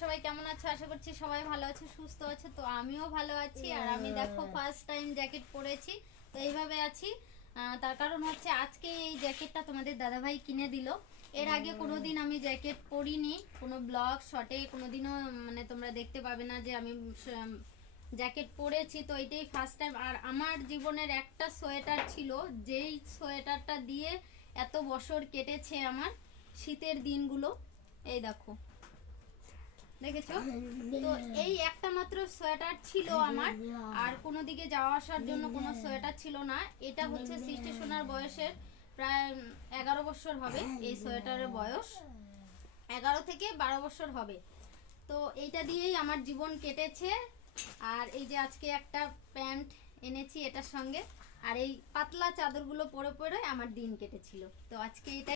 সবাই কেমন আছো? আশা করছি সবাই ভালো আছে, সুস্থ আছে। তো আমিও ভালো আছি। আর আমি দেখো ফার্স্ট টাইম জ্যাকেট পরেছি, তো এইভাবে আছি। তার কারণ হচ্ছে আজকে এই জ্যাকেটটা তোমাদের দাদাভাই কিনে দিল। এর আগে কোনোদিন আমি জ্যাকেট পরিনি, কোনো ব্লগ শটে কোনোদিনও মানে তোমরা দেখতে পাবে না যে আমি জ্যাকেট পরেছি। তো এটাই ফার্স্ট টাইম। আর আমার জীবনের একটা সোয়েটার ছিল, যেই সোয়েটারটা দিয়ে এত বছর কেটেছে আমার শীতের দিনগুলো। এই দেখো, দেখেছো তো? এই একটা মাত্র সোয়েটার ছিল আমার, আর কোনো দিকে যাওয়া আসার জন্য কোনো সোয়েটার ছিল না। এটা হচ্ছে সৃষ্টি সোনার বয়সের প্রায় 11 বছর হবে। এই সোয়েটারের বয়স 11 থেকে 12 বছর হবে। তো এইটা দিয়েই আমার জীবন কেটেছে। আর এই যে আজকে একটা প্যান্ট এনেছি এটার সঙ্গে, আর এই পাতলা চাদরগুলো পরে পরে আমার দিন কেটেছিল। তো আজকে এটা